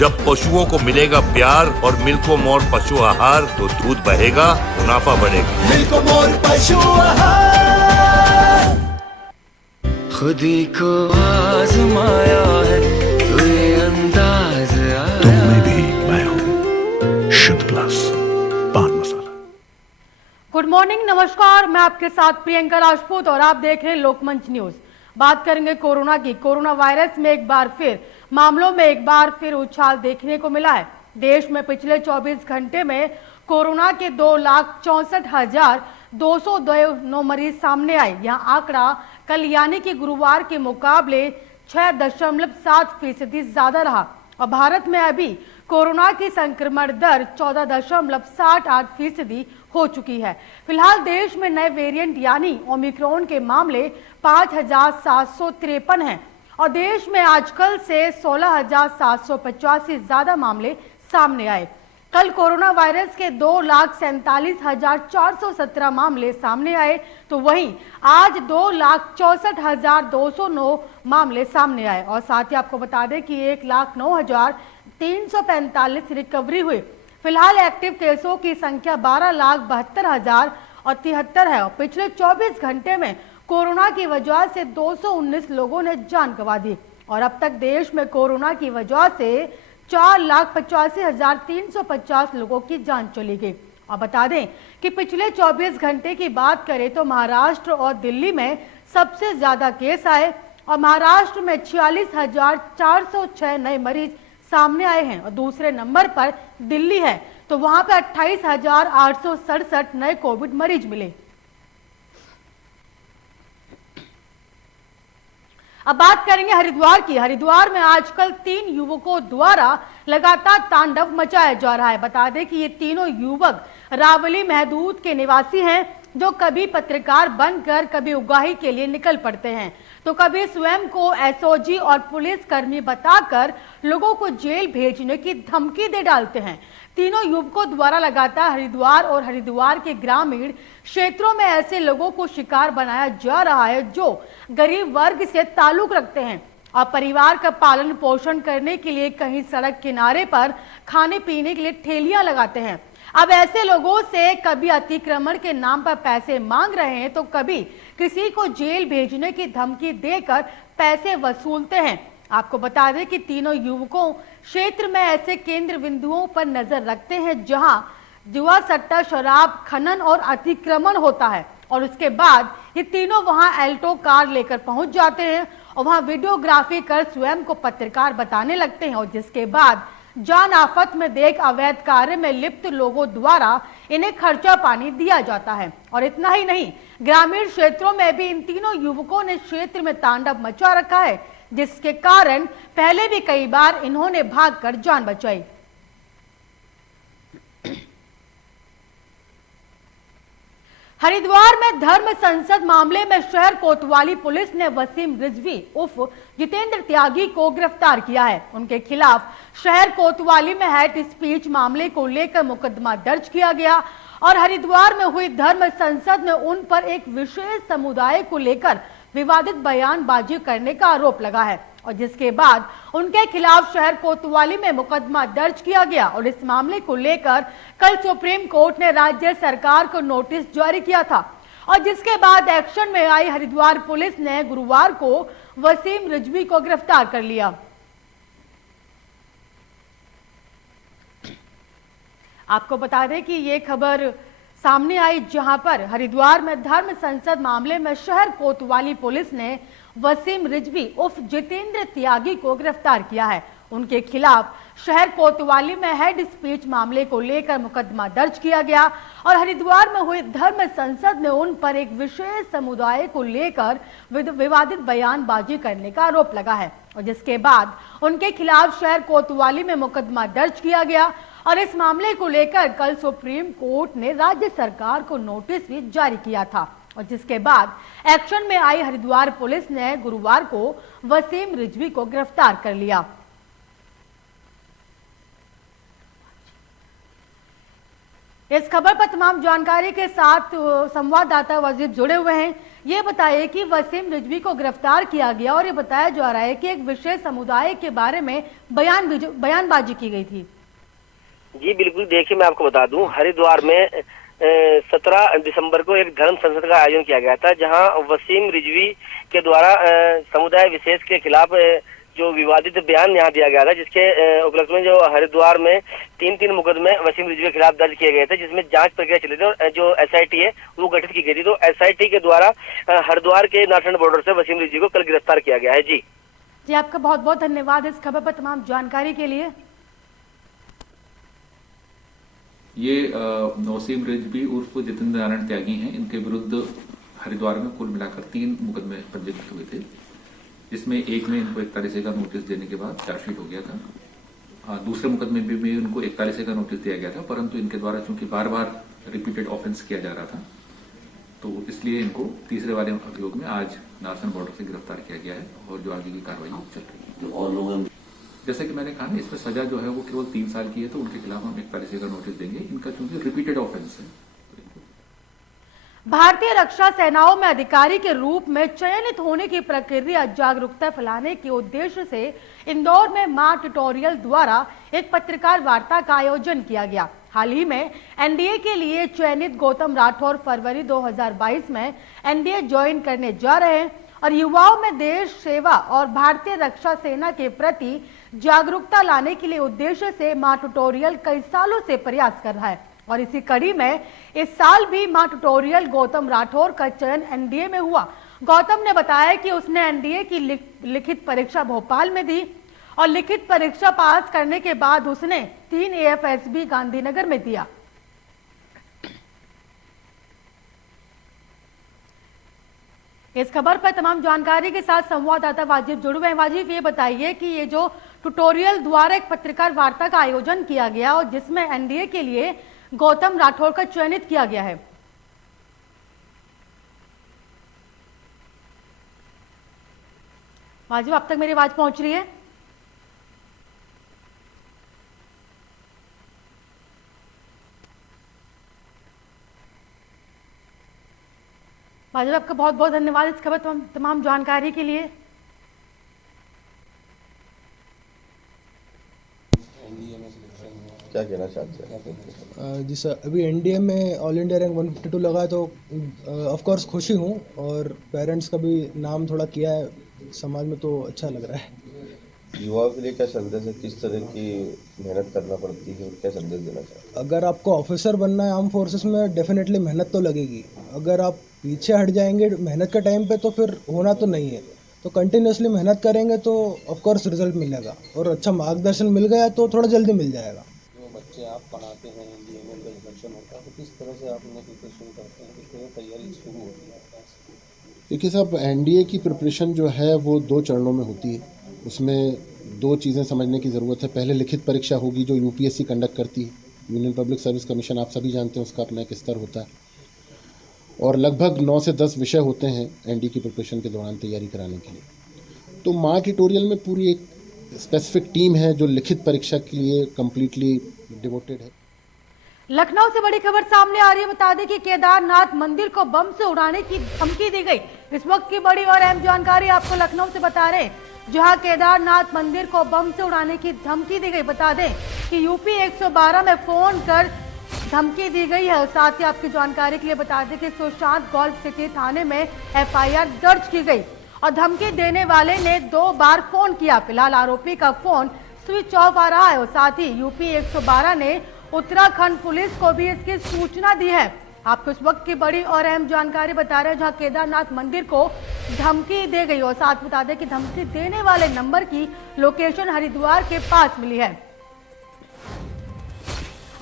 जब पशुओं को मिलेगा प्यार और मिल्को मोर पशु आहार तो दूध बहेगा, मुनाफा बढ़ेगा। मिल्को मोर पशु आहार। खुद ही को आजमाया है तो ये अंदाज आया। तुम में भी मैं हूँ शुद्ध प्लस पान मसाला। गुड मॉर्निंग, नमस्कार। मैं आपके साथ प्रियंका राजपूत और आप देख रहे हैं लोकमंच न्यूज। बात करेंगे कोरोना की। कोरोना वायरस में एक बार फिर मामलों में एक बार फिर उछाल देखने को मिला है। देश में पिछले 24 घंटे में कोरोना के 2,64,209 मरीज सामने आए। यह आंकड़ा कल यानी कि गुरुवार के मुकाबले 6.7% ज्यादा रहा और भारत में अभी कोरोना की संक्रमण दर 14.68% हो चुकी है। फिलहाल देश में नए वेरिएंट यानी ओमिक्रॉन के मामले 5,753 हैं और देश में आजकल से 16,785 ज्यादा मामले सामने आए। कल कोरोना वायरस के 2,47,417 मामले सामने आए तो वहीं आज 2,64,209 मामले सामने आए और साथ ही आपको बता दें कि 1,09,345 रिकवरी हुई। फिलहाल एक्टिव केसों की संख्या 12,72,073 है और पिछले 24 घंटे में कोरोना की वजह से 219 लोगों ने जान गंवा दी और अब तक देश में कोरोना की वजह से 4,85,350 लोगों की जान चली गई। और बता दें कि पिछले 24 घंटे की बात करें तो महाराष्ट्र और दिल्ली में सबसे ज्यादा केस आए और महाराष्ट्र में 46,406 नए मरीज सामने आए हैं और दूसरे नंबर पर दिल्ली है तो वहां पर 28,867 नए कोविड मरीज मिले। अब बात करेंगे हरिद्वार की। हरिद्वार में आजकल 3 युवकों द्वारा लगातार तांडव मचाया जा रहा है। बता दें कि ये तीनों युवक रावली महदूद के निवासी हैं जो कभी पत्रकार बनकर कभी उगाही के लिए निकल पड़ते हैं तो कभी स्वयं को एसओजी और पुलिस कर्मी बताकर लोगों को जेल भेजने की धमकी दे डालते हैं। तीनों युवकों द्वारा लगातार हरिद्वार और हरिद्वार के ग्रामीण क्षेत्रों में ऐसे लोगों को शिकार बनाया जा रहा है जो गरीब वर्ग से ताल्लुक रखते हैं और परिवार का पालन पोषण करने के लिए कहीं सड़क किनारे पर खाने पीने के लिए ठेलियां लगाते हैं। अब ऐसे लोगों से कभी अतिक्रमण के नाम पर पैसे मांग रहे हैं तो कभी किसी को जेल भेजने की धमकी देकर पैसे वसूलते हैं। आपको बता दें कि तीनों युवकों क्षेत्र में ऐसे केंद्र बिंदुओं पर नजर रखते हैं जहां जुआ, सट्टा, शराब, खनन और अतिक्रमण होता है और उसके बाद ये तीनों वहां एल्टो कार लेकर पहुंच जाते हैं और वहां वीडियोग्राफी कर स्वयं को पत्रकार बताने लगते हैं और जिसके बाद जान आफत में देख अवैध कार्य में लिप्त लोगों द्वारा इन्हें खर्चा पानी दिया जाता है। और इतना ही नहीं, ग्रामीण क्षेत्रों में भी इन तीनों युवकों ने क्षेत्र में तांडव मचा रखा है जिसके कारण पहले भी कई बार इन्होंने भागकर जान बचाई। हरिद्वार में धर्म संसद मामले में शहर कोतवाली पुलिस ने वसीम रिजवी उर्फ जितेंद्र त्यागी को गिरफ्तार किया है। उनके खिलाफ शहर कोतवाली में हेट स्पीच मामले को लेकर मुकदमा दर्ज किया गया और हरिद्वार में हुई धर्म संसद में उन पर एक विशेष समुदाय को लेकर विवादित बयानबाजी करने का आरोप लगा है और जिसके बाद उनके खिलाफ शहर कोतवाली में मुकदमा दर्ज किया गया और इस मामले को लेकर कल सुप्रीम कोर्ट ने राज्य सरकार को नोटिस जारी किया था और जिसके बाद एक्शन में आई हरिद्वार पुलिस ने गुरुवार को वसीम रिजवी को गिरफ्तार कर लिया। आपको बता दें कि ये खबर सामने आई जहां पर हरिद्वार में धर्म संसद मामले में शहर कोतवाली पुलिस ने वसीम रिजवी उर्फ जितेंद्र त्यागी को गिरफ्तार किया है। उनके खिलाफ शहर कोतवाली में हेड स्पीच मामले को लेकर मुकदमा दर्ज किया गया और हरिद्वार में हुई धर्म संसद में उन पर एक विशेष समुदाय को लेकर विवादित बयानबाजी करने का आरोप लगा है और जिसके बाद उनके खिलाफ शहर कोतवाली में मुकदमा दर्ज किया गया और इस मामले को लेकर कल सुप्रीम कोर्ट ने राज्य सरकार को नोटिस भी जारी किया था और जिसके बाद एक्शन में आई हरिद्वार पुलिस ने गुरुवार को वसीम रिजवी को गिरफ्तार कर लिया। इस खबर पर तमाम जानकारी के साथ संवाददाता वजीर जुड़े हुए हैं। ये बताइए कि वसीम रिजवी को गिरफ्तार किया गया और ये बताया जा रहा है कि एक विशेष समुदाय के बारे में बयानबाजी की गई थी। जी बिल्कुल, देखिए मैं आपको बता दूं, हरिद्वार में 17 दिसंबर को एक धर्म संसद का आयोजन किया गया था, जहां वसीम रिजवी के द्वारा समुदाय विशेष के खिलाफ जो विवादित बयान यहाँ दिया गया था, जिसके उपलक्ष्य में जो हरिद्वार में 3 मुकदमे वसीम रिजवी के खिलाफ दर्ज किए गए थे, जिसमें जांच प्रक्रिया चली थी और जो SIT है वो गठित की गई थी। तो SIT के द्वारा हरिद्वार के नारसंड बॉर्डर से वसीम रिजवी को कल गिरफ्तार किया गया है। जी आपका बहुत बहुत धन्यवाद इस खबर पर तमाम जानकारी के लिए। ये वसीम रिजवी उर्फ जितेंद्र नारायण त्यागी हैं। इनके विरुद्ध हरिद्वार में कुल मिलाकर 3 मुकदमे पंजीकृत हुए थे, जिसमें एक में इनको 41A का नोटिस देने के बाद चार्जशीट हो गया था। दूसरे मुकदमे में उनको 41A का नोटिस दिया गया था, परंतु इनके द्वारा चूंकि बार बार रिपीटेड ऑफेंस किया जा रहा था, तो इसलिए इनको तीसरे वाले अभियोग में आज नारसन बॉर्डर से गिरफ्तार किया गया है और जो आगे की कार्रवाई चल रही है। और लोग जैसे कि मैंने कहा, इसमें सजा जो है वो केवल 3 साल की है, तो उनके खिलाफ हम 41A का नोटिस देंगे। इनका चूंकि रिपीटेड ऑफेंस है। भारतीय रक्षा सेनाओं में अधिकारी के रूप में चयनित होने की प्रक्रिया जागरूकता फैलाने के उद्देश्य से इंदौर में मां ट्यूटोरियल द्वारा एक पत्रकार वार्ता का आयोजन किया गया। हाल ही में NDA के लिए चयनित गौतम राठौर फरवरी 2022 में NDA ज्वाइन करने जा रहे हैं और युवाओं में देश सेवा और भारतीय रक्षा सेना के प्रति जागरूकता लाने के लिए उद्देश्य से मां ट्यूटोरियल कई सालों से प्रयास कर रहा है और इसी कड़ी में इस साल भी मां ट्यूटोरियल गौतम राठौर का चयन NDA में हुआ। गौतम ने बताया कि उसने NDA की लिखित परीक्षा भोपाल में दी और लिखित परीक्षा पास करने के बाद उसने 3 AFSB गांधीनगर में दिया। इस खबर पर तमाम जानकारी के साथ संवाददाता वाजिब जुड़े हुए हैं। वाजिब, ये बताइए कि ये जो ट्यूटोरियल द्वारा एक पत्रकार वार्ता का आयोजन किया गया और जिसमें NDA के लिए गौतम राठौर का चयनित किया गया है, वाजिब अब तक मेरी आवाज पहुंच रही है? वाजिब आपका बहुत बहुत धन्यवाद इस खबर तमाम जानकारी के लिए। क्या कहना चाहते हैं? जी सर, अभी NDA में ऑल इंडिया रैंक 152 लगा, तो ऑफ कोर्स खुशी हूँ और पेरेंट्स का भी नाम थोड़ा किया है समाज में, तो अच्छा लग रहा है। युवाओं के लिए क्या संदेश है, किस तरह की मेहनत करना पड़ती है, क्या संदेश देना चाहते हैं? अगर आपको ऑफिसर बनना है आर्म फोर्सेस में, डेफिनेटली मेहनत तो लगेगी। अगर आप पीछे हट जाएंगे मेहनत के टाइम पे तो फिर होना तो नहीं है। तो कंटिन्यूसली मेहनत करेंगे तो ऑफ कोर्स रिजल्ट मिलेगा और अच्छा मार्गदर्शन मिल गया तो थोड़ा जल्दी मिल जाएगा। जो बच्चे आप पढ़ाते हैं NDA में उनका सिलेक्शन होता है, तो किस तरह से आप उन्हें प्रिपरेशन करते हैं, किस तरह तैयारी शुरू होती है? देखिए साहब, NDA की प्रिपरेशन जो है वो 2 चरणों में होती है। उसमें 2 चीज़ें समझने की ज़रूरत है। पहले लिखित परीक्षा होगी जो UPSC कंडक्ट करती है, यूनियन पब्लिक सर्विस कमीशन, आप सभी जानते हैं उसका अपना एक स्तर होता है और लगभग 9 से 10 विषय होते हैं NDA की प्रिपरेशन के दौरान तैयारी कराने के लिए। तो मां ट्यूटोरियल में पूरी एक स्पेसिफिक टीम है जो लिखित परीक्षा के लिए कंप्लीटली डिवोटेड है। लखनऊ से बड़ी खबर सामने आ रही है। बता दें कि केदारनाथ मंदिर को बम से उड़ाने की धमकी दी गई। इस वक्त की बड़ी और अहम जानकारी आपको लखनऊ से बता रहे हैं, जहां केदारनाथ मंदिर को बम से उड़ाने की धमकी दी गई। बता दें कि UP 112 में फोन कर धमकी दी गई है। और साथ ही आपकी जानकारी के लिए बता दें कि सुशांत गोल्फ सिटी थाने में FIR दर्ज की गई और धमकी देने वाले ने 2 बार फोन किया। फिलहाल आरोपी का फोन स्विच ऑफ आ रहा है और साथ ही UP 112 ने उत्तराखंड पुलिस को भी इसकी सूचना दी है। आपको इस वक्त की बड़ी और अहम जानकारी बता रहे हैं, जहां केदारनाथ मंदिर को धमकी दे गई और साथ बता दें कि धमकी देने वाले नंबर की लोकेशन हरिद्वार के पास मिली है।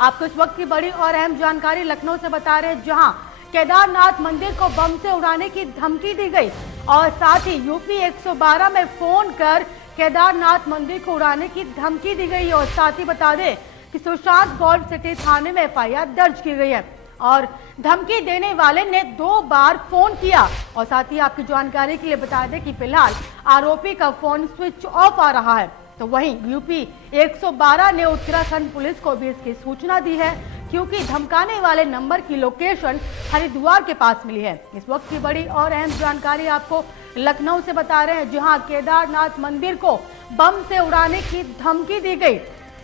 आपको इस वक्त की बड़ी और अहम जानकारी लखनऊ से बता रहे हैं, जहां केदारनाथ मंदिर को बम से उड़ाने की धमकी दी गई और साथ ही UP 112 में फोन कर केदारनाथ मंदिर को उड़ाने की धमकी दी गई और साथ ही बता दें कि सुशांत गोल्फ सिटी थाने में FIR दर्ज की गई है और धमकी देने वाले ने 2 बार फोन किया। और साथ ही आपकी जानकारी के लिए बता दें कि फिलहाल आरोपी का फोन स्विच ऑफ आ रहा है। तो वहीं UP 112 ने उत्तराखंड पुलिस को भी इसकी सूचना दी है। क्योंकि धमकाने वाले नंबर की लोकेशन हरिद्वार के पास मिली है। इस वक्त की बड़ी और अहम जानकारी आपको लखनऊ से बता रहे हैं, जहां केदारनाथ मंदिर को बम से उड़ाने की धमकी दी गई।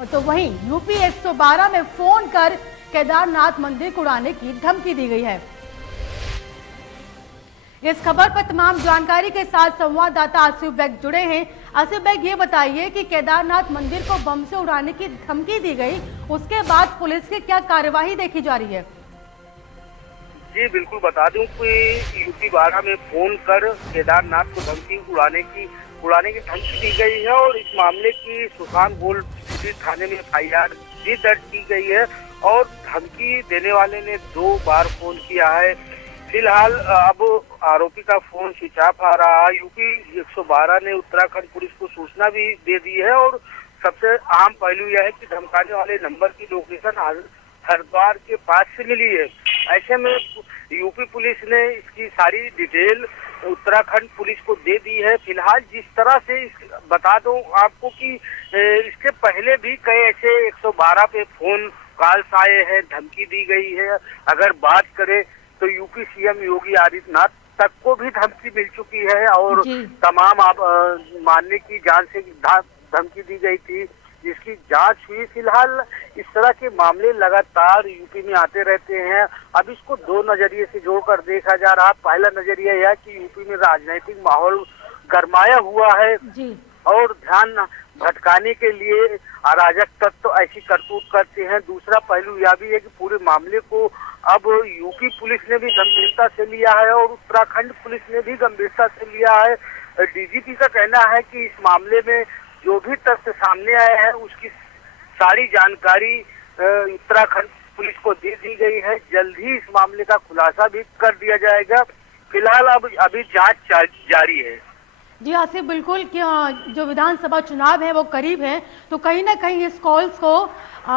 तो वहीं यूपी 112 में फोन कर केदारनाथ मंदिर को उड़ाने की धमकी दी गई है। इस खबर पर तमाम जानकारी के साथ संवाददाता आसिफ बेग जुड़े हैं। आसिफ बेग, ये बताइए कि केदारनाथ मंदिर को बम से उड़ाने की धमकी दी गई, उसके बाद पुलिस की क्या कार्यवाही देखी जा रही है? जी बिल्कुल, बता दूं कि यूपी 12 में फोन कर केदारनाथ को धमकी उड़ाने की धमकी दी गई है और इस मामले की सुल्तान गोल्ड सिटी थाने में FIR भी दर्ज की गई है और धमकी देने वाले ने 2 बार फोन किया है। फिलहाल अब आरोपी का फोन स्विच ऑफ आ रहा है। यूपी 112 ने उत्तराखंड पुलिस को सूचना भी दे दी है और सबसे आम पहलू यह है कि धमकाने वाले नंबर की लोकेशन हरिद्वार के पास से मिली है। ऐसे में यूपी पुलिस ने इसकी सारी डिटेल उत्तराखंड पुलिस को दे दी है। फिलहाल जिस तरह से बता दूं आपको कि इसके पहले भी कई ऐसे 112 पे फोन कॉल्स आए हैं, धमकी दी गई है। अगर बात करें तो यूपी सीएम योगी आदित्यनाथ तक को भी धमकी मिल चुकी है और तमाम आप मानने की जान से धमकी दी गई थी, जिसकी जांच हुई। फिलहाल इस तरह के मामले लगातार यूपी में आते रहते हैं। अब इसको 2 नजरिए से जोड़कर देखा जा रहा। पहला नजरिया यह है कि यूपी में राजनीतिक माहौल गरमाया हुआ है और ध्यान भटकाने के लिए अराजक तत्व ऐसी करतूत करते हैं। दूसरा पहलू यह भी है कि पूरे मामले को अब यूपी पुलिस ने भी गंभीरता से लिया है और उत्तराखंड पुलिस ने भी गंभीरता से लिया है। डीजीपी का कहना है कि इस मामले में जो भी तथ्य सामने आए हैं उसकी सारी जानकारी उत्तराखंड पुलिस को दे दी गई है। जल्द ही इस मामले का खुलासा भी कर दिया जाएगा। फिलहाल अब अभी जांच जारी है। जी आसिफ, बिल्कुल जो विधानसभा चुनाव है वो करीब है, तो कहीं ना कहीं इस कॉल्स को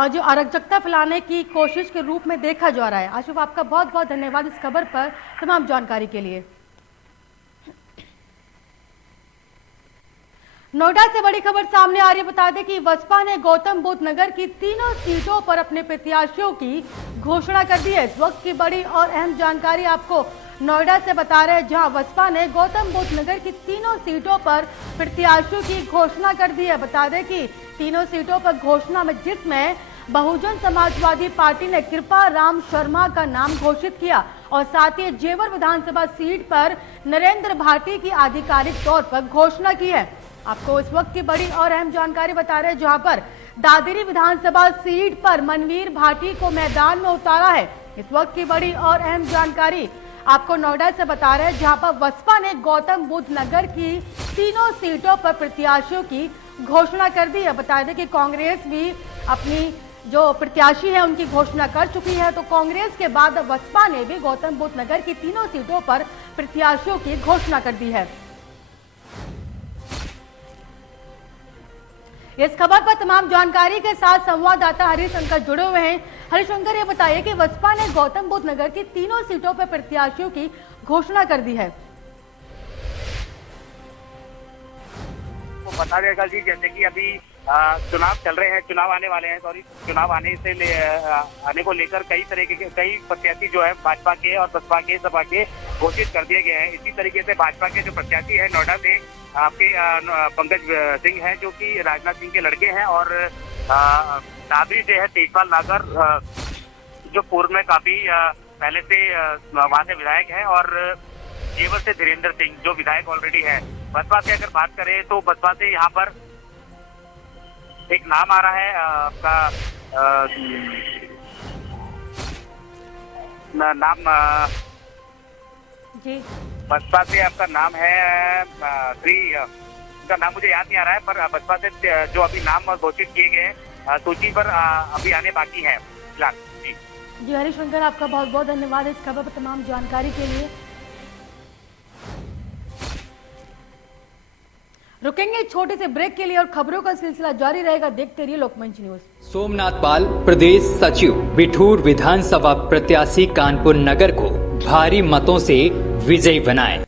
जो अराजकता फैलाने की कोशिश के रूप में देखा जा रहा है। आसिफ, आपका बहुत बहुत धन्यवाद इस खबर पर तमाम जानकारी के लिए। नोएडा से बड़ी खबर सामने आ रही है। बता दें कि बसपा ने गौतम बुद्ध नगर की तीनों सीटों पर अपने प्रत्याशियों की घोषणा कर दी है। इस वक्त की बड़ी और अहम जानकारी आपको नोएडा से बता रहे हैं, जहां बसपा ने गौतम बुद्ध नगर की तीनों सीटों पर प्रत्याशियों की घोषणा कर दी है। बता दें कि तीनों सीटों पर घोषणा में जिसमें बहुजन समाजवादी पार्टी ने कृपा राम शर्मा का नाम घोषित किया और साथ ही जेवर विधानसभा सीट पर नरेंद्र भाटी की आधिकारिक तौर पर घोषणा की है। आपको इस वक्त की बड़ी और अहम जानकारी बता रहे हैं, जहां पर दादरी विधानसभा सीट पर मनवीर भाटी को मैदान में उतारा है। इस वक्त की बड़ी और अहम जानकारी आपको नोएडा से बता रहे हैं, जहां पर बसपा ने गौतम बुद्ध नगर की तीनों सीटों पर प्रत्याशियों की घोषणा कर दी है। बता दें कि कांग्रेस भी अपनी जो प्रत्याशी है उनकी घोषणा कर चुकी है, तो कांग्रेस के बाद बसपा ने भी गौतम बुद्ध नगर की तीनों सीटों पर प्रत्याशियों की घोषणा कर दी है। इस खबर पर तमाम जानकारी के साथ संवाददाता हरिशंकर जुड़े हुए हैं। हरिशंकर, ये बताइए कि बसपा ने गौतम बुद्ध नगर की तीनों सीटों पर प्रत्याशियों की घोषणा कर दी है। तो बता देगा जी, जैसे कि अभी चुनाव चल रहे हैं, चुनाव आने वाले हैं, चुनाव आने को लेकर कई प्रत्याशी जो है भाजपा के और बसपा के सपा के घोषित कर दिए गए हैं। इसी तरीके से भाजपा के जो प्रत्याशी है नोएडा से आपके पंकज सिंह हैं, जो कि राजनाथ सिंह के लड़के हैं, और दादरी से है तेजपाल नागर, जो पूर्व में काफी पहले से वहां से विधायक है, और जेवर से धीरेन्द्र सिंह जो विधायक ऑलरेडी है। बसपा से अगर बात करें तो बसपा से यहाँ पर एक नाम आ रहा है आपका नाम जी, बसपा से आपका नाम है उनका नाम मुझे याद नहीं आ रहा है, पर बसपा से जो अभी नाम घोषित किए गए सूची पर अभी आने बाकी है फिलहाल। जी हरिशंकर, आपका बहुत बहुत धन्यवाद इस खबर पर तमाम जानकारी के लिए। रुकेंगे छोटे से ब्रेक के लिए और खबरों का सिलसिला जारी रहेगा। देखते रहिए लोकमंच न्यूज। सोमनाथ पाल प्रदेश सचिव बिठूर विधानसभा प्रत्याशी कानपुर नगर को भारी मतों से विजयी बनाएं।